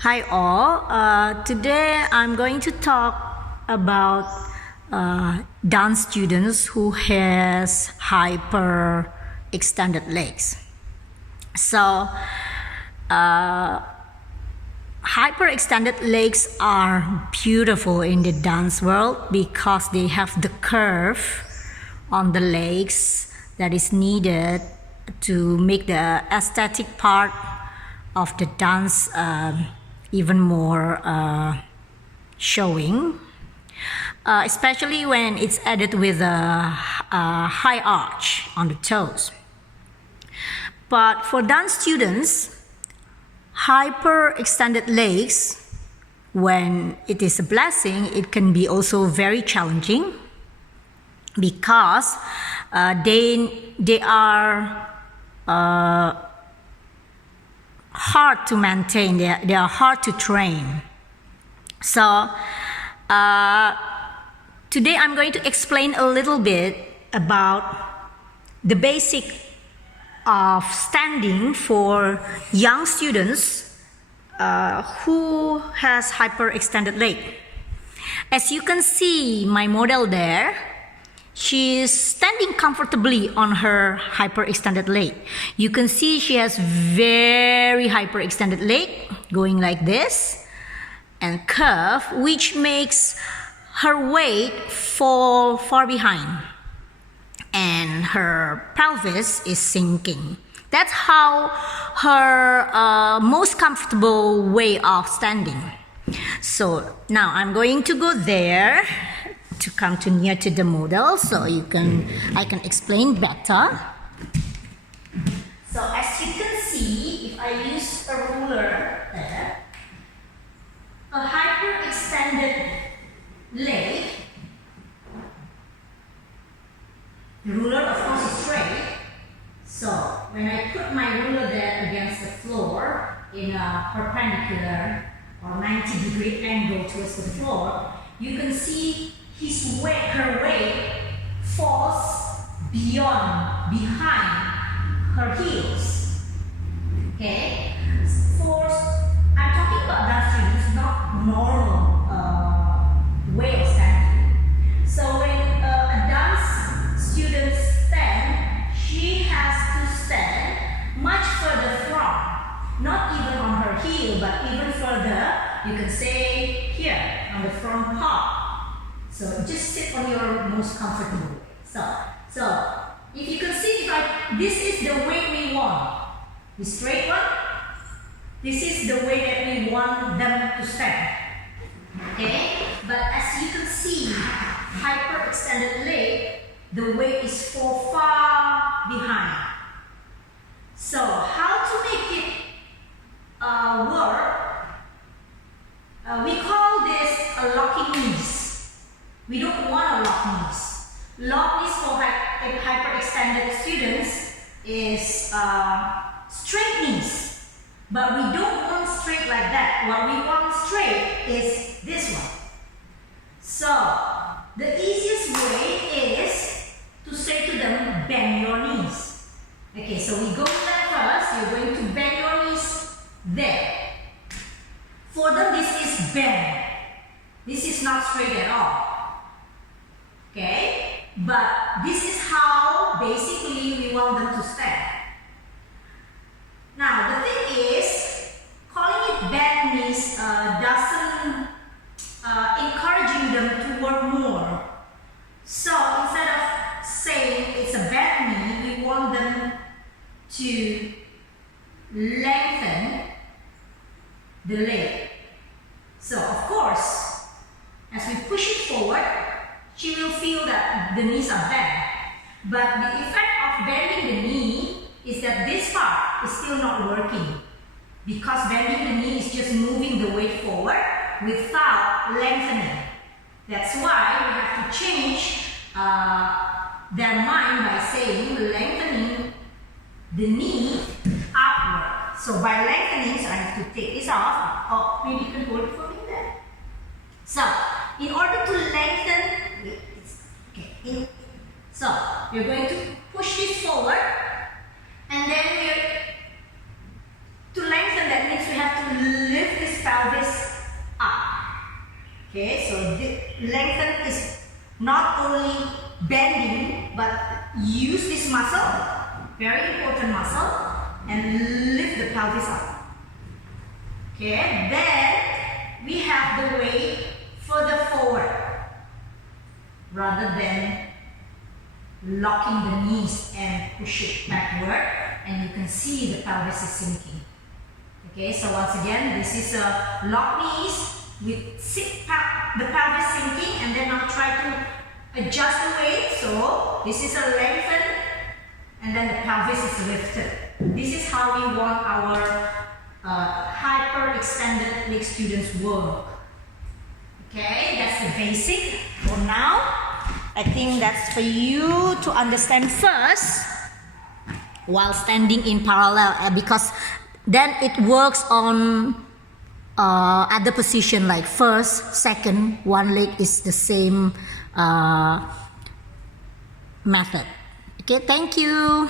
Hi all. Today I'm going to talk about dance students who has hyper extended legs. So hyper extended legs are beautiful in the dance world because they have the curve on the legs that is needed to make the aesthetic part of the dance even more showing, especially when it's added with a high arch on the toes. But for dance students, hyper extended legs, when it is a blessing, it can be also very challenging because they are hard to maintain, they are hard to train. So today I'm going to explain a little bit about the basic of standing for young students who has hyperextended leg. As you can see my model there, she is standing comfortably on her hyperextended leg. You can see she has very hyperextended leg going like this and curve, which makes her weight fall far behind and her pelvis is sinking. That's how her most comfortable way of standing. So now I'm going to go there to come to near to the model so I can explain better. So as you can see, if I use a ruler there, a hyperextended leg, the ruler of course is straight, so when I put my ruler there against the floor in a perpendicular or 90-degree angle towards the floor, you can see her weight falls behind her heels. Okay? I'm talking about dance students, not normal way of standing. So when a dance student stands, she has to stand much further from, not even on her heel, but even further, you can say here, on the front part. So just sit on your most comfortable way. So if you can see, this is the way we want. The straight one, this is the way that we want them to stand. Okay? But as you can see, hyperextended leg, the weight is far behind. So how to make it work? We call this a locking knees. We don't want to lock knees. Lock knees for hyperextended students is straight knees. But we don't want straight like that. What we want straight is this one. So, the easiest way is to say to them, bend your knees. Okay, so we go there first. You're going to bend your knees there. For them, this is bend. This is not straight at all. Okay, but this is how basically we want them to stand. Now the thing is, calling it bend knees doesn't encouraging them to work more. So instead of saying it's a bend knee, we want them to lengthen the leg. So of course, as we push it forward, she will feel that the knees are bent. But the effect of bending the knee is that this part is still not working. Because bending the knee is just moving the weight forward without lengthening. That's why we have to change their mind by saying lengthening the knee upward. So by lengthening, so I have to take this off. Oh, maybe you can hold it for me there. So, in order to lengthen, so we're going to push this forward, and then to lengthen, that means we have to lift this pelvis up. Okay, so the lengthen is not only bending, but use this muscle, very important muscle, and lift the pelvis up. Okay, then we have the weight further forward rather than locking the knees and push it backward, and you can see the pelvis is sinking. Okay, so once again, this is a lock knees with the pelvis sinking, and then I'll try to adjust the weight. So this is a lengthen, and then the pelvis is lifted. This is how we want our hyper-extended leg students work. Okay, that's the basic. For now, I think that's for you to understand first while standing in parallel, because then it works on other position like first, second, one leg is the same method. Okay, thank you.